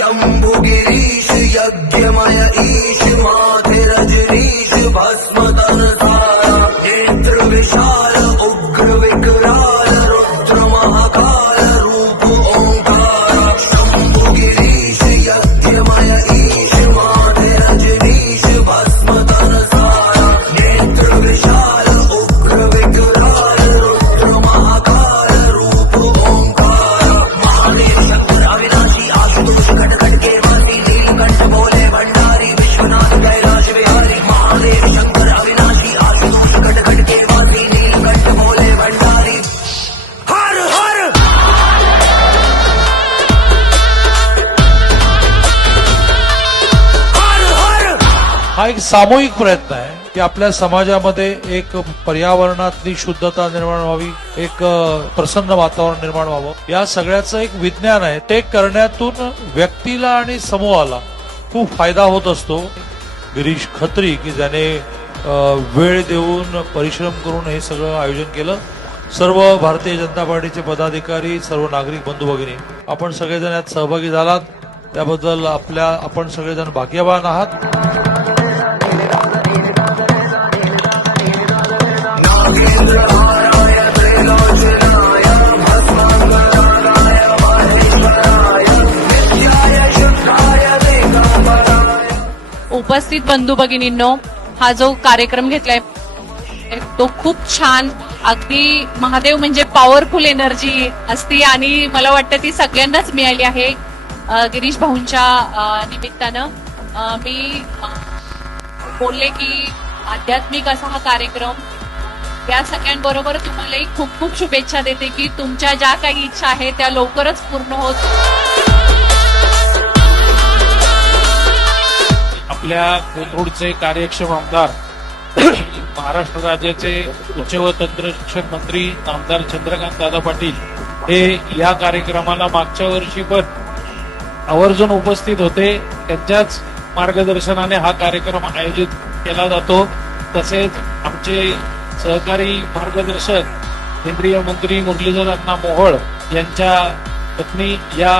शम्भुगिरीश यज्ञमय ईश माधिरजनीश भस्मत हा एक सामूहिक प्रयत्न आहे की आपल्या समाजामध्ये एक पर्यावरणातली शुद्धता निर्माण व्हावी एक प्रसन्न वातावरण निर्माण व्हावं. या सगळ्याचं एक विज्ञान आहे. ते करण्यातून व्यक्तीला आणि समूहाला खूप फायदा होत असतो. गिरीश खत्री की ज्याने वेळ देऊन परिश्रम करून हे सगळं आयोजन केलं. सर्व भारतीय जनता पार्टीचे पदाधिकारी सर्व नागरिक बंधू भगिनी आपण सगळेजण यात सहभागी झालात. त्याबद्दल आपल्या आपण सगळेजण भाग्यवान आहात. उपस्थित बंधू भगिनींनो हा जो कार्यक्रम घेतलाय तो खूप छान अगदी महादेव म्हणजे पॉवरफुल एनर्जी असती आणि मला वाटतं ती सगळ्यांनाच मिळाली आहे गिरीश भाऊंच्या निमित्तानं. मी बोलले की आध्यात्मिक असा हा कार्यक्रम या सगळ्यांबरोबर तुम्हालाही खूप खूप शुभेच्छा देते की तुमच्या ज्या काही इच्छा आहेत त्या लवकरच पूर्ण होत. आपल्या कोथरूडचे कार्यक्षम आमदार महाराष्ट्र राज्याचे उच्च व तंत्र शिक्षण मंत्री आमदार चंद्रकांत दादा पाटील हे या कार्यक्रमाला मागच्या वर्षी पण आवर्जून उपस्थित होते. त्यांच्याच मार्गदर्शनाने हा कार्यक्रम आयोजित केला जातो. तसेच आमचे सहकारी मार्गदर्शक केंद्रीय मंत्री मुरलीधर अण्णा मोहोळ यांच्या पत्नी या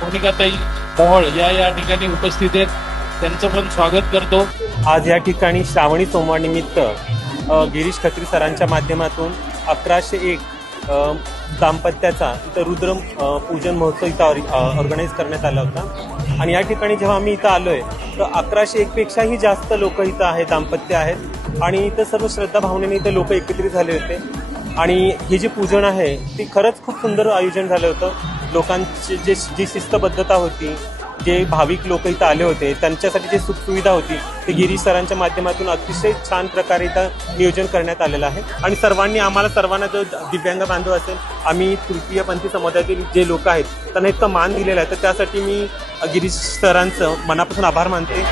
मोनिकाताई मोहोळ या या ठिकाणी उपस्थित आहेत. त्यांचं पण स्वागत करतो. आज या ठिकाणी श्रावणी सोमवार निमित्त गिरीश खत्री सरांच्या माध्यमातून अकराशे एक दाम्पत्याचा इथं रुद्र पूजन महोत्सव इथं ऑर्गनाईज करण्यात आला होता. आणि या ठिकाणी जेव्हा आम्ही इथं आलोय तर अकराशे एकपेक्षाही जास्त लोक इथं आहेत दाम्पत्य आहेत. आणि इथं सर्व श्रद्धा भावनेने इथं लोक एकत्रित झाले होते. आणि हे जे पूजन आहे ते खरंच खूप सुंदर आयोजन झालं होतं. लोकांची जे जी शिस्तबद्धता होती जे भाविक लोक इथं आले होते त्यांच्यासाठी जे सुखसुविधा होती ते गिरीश सरांच्या माध्यमातून अतिशय छान प्रकारे इथं नियोजन करण्यात आलेलं आहे. आणि सर्वांनी आम्हाला सर्वांना जो दिव्यांग बांधव असेल आम्ही तृतीयपंथी समुदायातील जे लोक आहेत त्यांना इतका मान दिलेला आहे. तर त्यासाठी मी गिरीश सरांचं मनापासून आभार मानते.